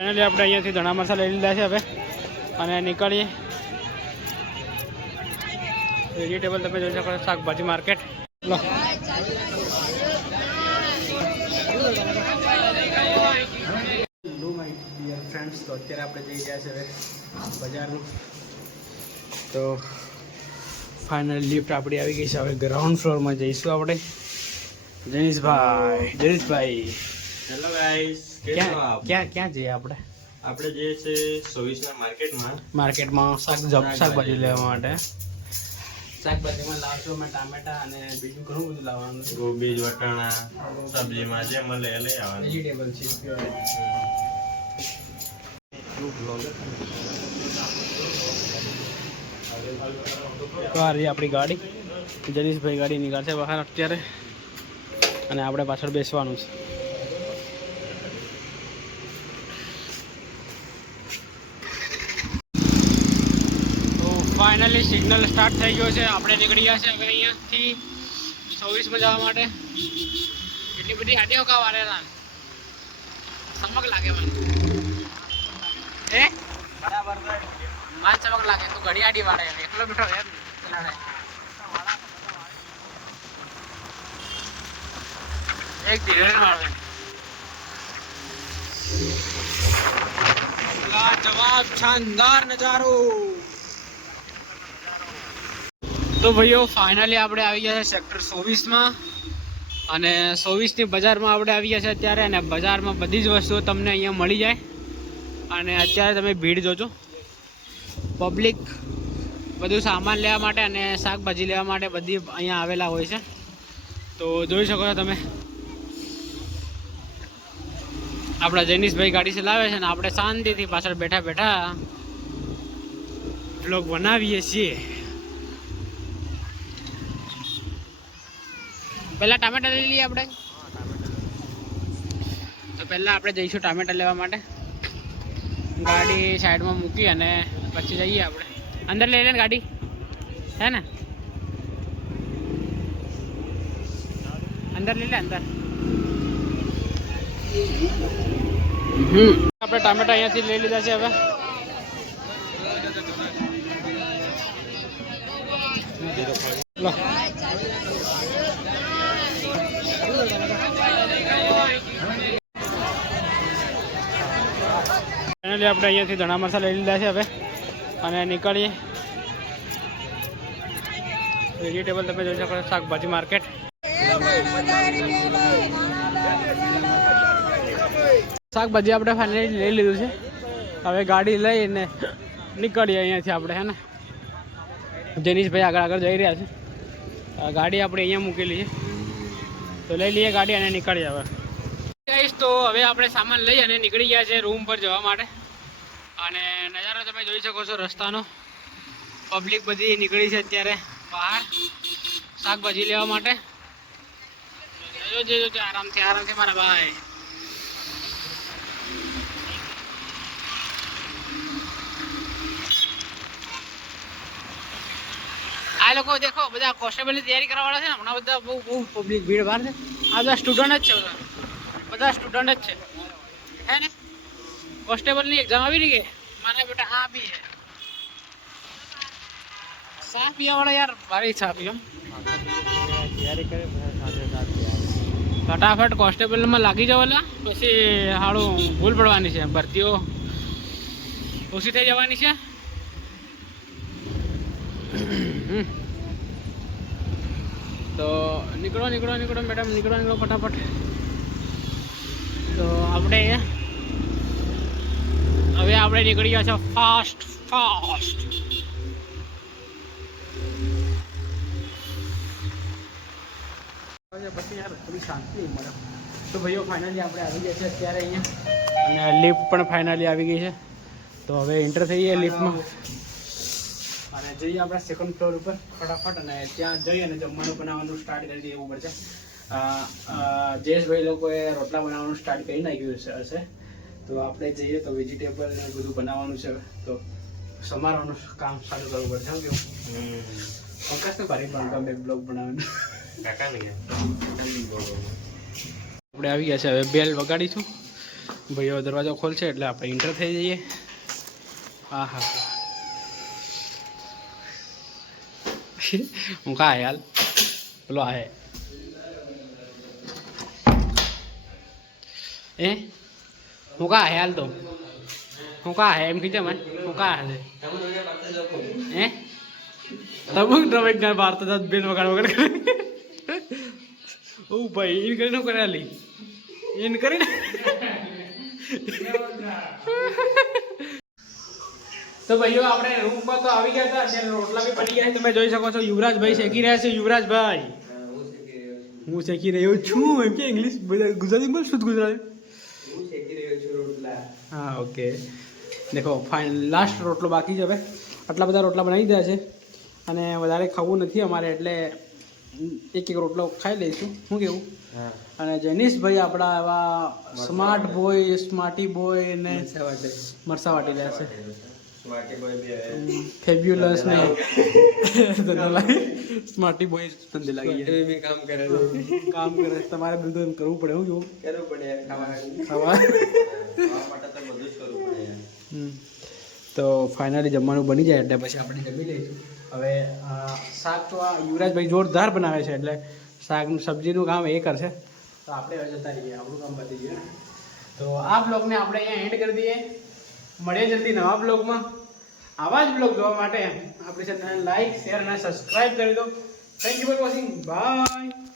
Finally આપણે અહીંયાથી ધણા મરચાં લઈ લીધા છે હવે અને નીકળીએ વેજીટેબલ તમે જોઈ શકો શાકભાજી માર્કેટ લો ફ્રેન્ડ્સ તો અત્યારે આપણે જઈ રહ્યા છે હવે બજારનું તો ફાઇનલ લિફ્ટ આપણી આવી ગઈ છે હવે ગ્રાઉન્ડ ફ્લોરમાં જઈશું આપણે જનીશભાઈ હેલો ગાઈસ ક્યાં જઈએ આપણે જે છે 24 માર્કેટમાં શાકભાજી લેવા માટે શાકભાજીમાં લાવશો અમે ટામેટા અને બીજું ઘણું બધું લાવવાનું છે ગોબી વટાણા સબ્જીમાં જે મળે લઈ આવવાનું વેજીટેબલ છે તો આ રહી આપણી ગાડી જનીશભાઈ ગાડી નીકળશે બહાર અત્યારે અને આપણે પાછળ બેસવાનું છે ફાઇનલી સિગ્નલ સ્ટાર્ટ થઈ ગયો છે આપણે નીકળી ગયા છે હવે અહીંયાથી 24માં જવા માટે એટલી બધી આડીઓ કા વારેલા ચમક લાગે મને બરાબર માર ચમક લાગે તું ઘડી આડી વાળે એકલો બેઠો એમ ચલાડે એક ધીરે વાળે જવાબ શાનદાર નજારો તો ભાઈઓ ફાઇનલી આપણે આવી ગયા છે સેક્ટર 24માં અને 24ની બજારમાં આપણે આવી ગયા છે અત્યારે અને બજારમાં બધી જ વસ્તુઓ તમને અહીંયા મળી જાય અને અત્યારે તમે ભીડ જોજો પબ્લિક બધું સામાન લેવા માટે અને શાકભાજી લેવા માટે બધી અહીંયા આવેલા હોય છે તો જોઈ શકો છો તમે આપણા જૈનિશભાઈ ગાડી ચલાવે છે ને આપણે શાંતિથી પાછળ બેઠા બેઠા બ્લોગ બનાવીએ છીએ પહેલા ટામેટા લઈ લઈએ આપણે તો પહેલાં આપણે જઈશું ટામેટા લેવા માટે ગાડી સાઈડમાં મૂકી અને પછી જઈએ આપણે અંદર લઈ લે ને ગાડી હે ને અંદર લઈ લે અંદર આપણે ટામેટા અહીંયાથી લઈ લીધા છે હવે લો ફાઇનલી આપણે અહીંયાથી ધણા મરચાં લઈ લીધા છે હવે અને નીકળીએ વેજીટેબલ તમે જોઈ શકો શાકભાજી માર્કેટ શાકભાજી આપણે ફાઇનલી લઈ લીધું છે હવે ગાડી લઈને નીકળીએ અહીંયાથી આપણે હે ને જનીશભાઈ આગળ જઈ રહ્યા છે ગાડી આપણે અહીંયા મૂકેલી છે તો લઈ લઈએ ગાડી અને નીકળીએ હવે તો હવે આપણે સામાન લઈ અને નીકળી ગયા છે રૂમ પર જવા માટે અને નજારો તમે જોઈ શકો છો રસ્તાનો પબ્લિક બધી નીકળી છે અત્યારે બહાર શાકભાજી લેવા માટે જોજો આરામથી મારા ભાઈ આ લોકો દેખો બધા કોન્સ્ટેબલની તૈયારી કરવાવાળા છે ને હમણાં બધા બહુ પબ્લિક ભીડ બહાર છે આ બધા સ્ટુડન્ટ જ છે બધા સ્ટુડન્ટ જ છે હે ને કોન્સ્ટેબલની એક્ઝામ આવી રહી કે મારા બેટા હા બી હે ચા પીવાવાળા યાર ભારી ચા પીઓ ફટાફટ કોન્સ્ટેબલમાં લાગી જાવ એટલે પછી હાળું ભૂલ પડવાની છે ભરતીઓ ઓછી થઈ જવાની છે તો નીકળો મેડમ નીકળો ફટાફટ તો આપણે હવે આપણે નીકળી ગયા છે ફાસ્ટ પછી યાર થોડી શાંતિ મળે તો ભાઈઓ ફાઇનલી આપણે આવી ગયા છે અત્યારે અહીંયા અને લિફ્ટ પણ ફાઇનલી આવી ગઈ છે તો હવે એન્ટર થઈએ લિફ્ટમાં અને જઈએ આપણે સેકન્ડ ફ્લોર ઉપર ફટાફટ અને ત્યાં જઈ અને જમવાનું બનાવવાનું સ્ટાર્ટ કરી દઈએ એવું પડશે જયેશભાઈ લોકોએ રોટલા બનાવવાનું સ્ટાર્ટ કરી નાખ્યું હશે તો આપણે જઈએ તો વેજીટેબલ ને બધું બનાવવાનું છે તો સમારવાનું કામ ચાલુ કરવું પડશે કેવું પંકજ તો ભારે પણ બ્લોગ બનાવવાનું આપણે આવી ગયા છે હવે બેલ વગાડીશું ભાઈઓ દરવાજો ખોલશે એટલે આપણે એન્ટર થઈ જઈએ. હા હા હું કા હાલ પેલો આહે હું કા હાલ તો હું કા હે એમ કીધે મને હું કા હે તબુ તમે જ્ઞાન ભારત બેન વગાડ વગર કરે ઓ ભાઈ ઇન કરીને શું કરે લી ઇન કરીને તો ભાઈઓ આપણે રૂમમાં તો આવી ગયા હતા અત્યારે રોટલા બી પડી ગયા છે તમે જોઈ શકો છો યુવરાજભાઈ શેકી રહ્યા છે યુવરાજભાઈ હું શેકી રહ્યો છું એમ કે ઇંગ્લિશ ગુજરાતી બોલ શુદ્ધ ગુજરાતી હા ઓકે દેખો ફાઇન લાસ્ટ રોટલો બાકી છે હવે આટલા બધા રોટલા બનાવી દીધા છે અને વધારે ખાવું નથી અમારે એટલે એક રોટલો ખાઈ લઈશું શું કેવું અને જૈનિશભાઈ આપણા એવા સ્માર્ટ બોય સ્માર્ટી બોય ને મરસા વાટી રહ્યા છે ફેબ્યુલસ ને ધંધો લાગી સ્માર્ટી બોય ધંધે લાગી કામ કરે તમારે બધું કરવું પડે હું કેવું ખાવા તો ફાઇનલી જમવાનું બની જાય એટલે પછી આપણે જમી લઈશું હવે શાક તો આ યુવરાજભાઈ જોરદાર બનાવે છે એટલે શાકનું સબ્જીનું કામ એ કરશે તો આપણે હવે જતા રહીએ આપણું કામ પતી ગયું તો આ બ્લોગને આપણે અહીંયા એન્ડ કરી દઈએ મળીએ જલ્દી નવા બ્લોગમાં આવા જ બ્લોગ જોવા માટે આપણી ચેનલને લાઈક શેર અને સબસ્ક્રાઈબ કરી દો thank you for watching bye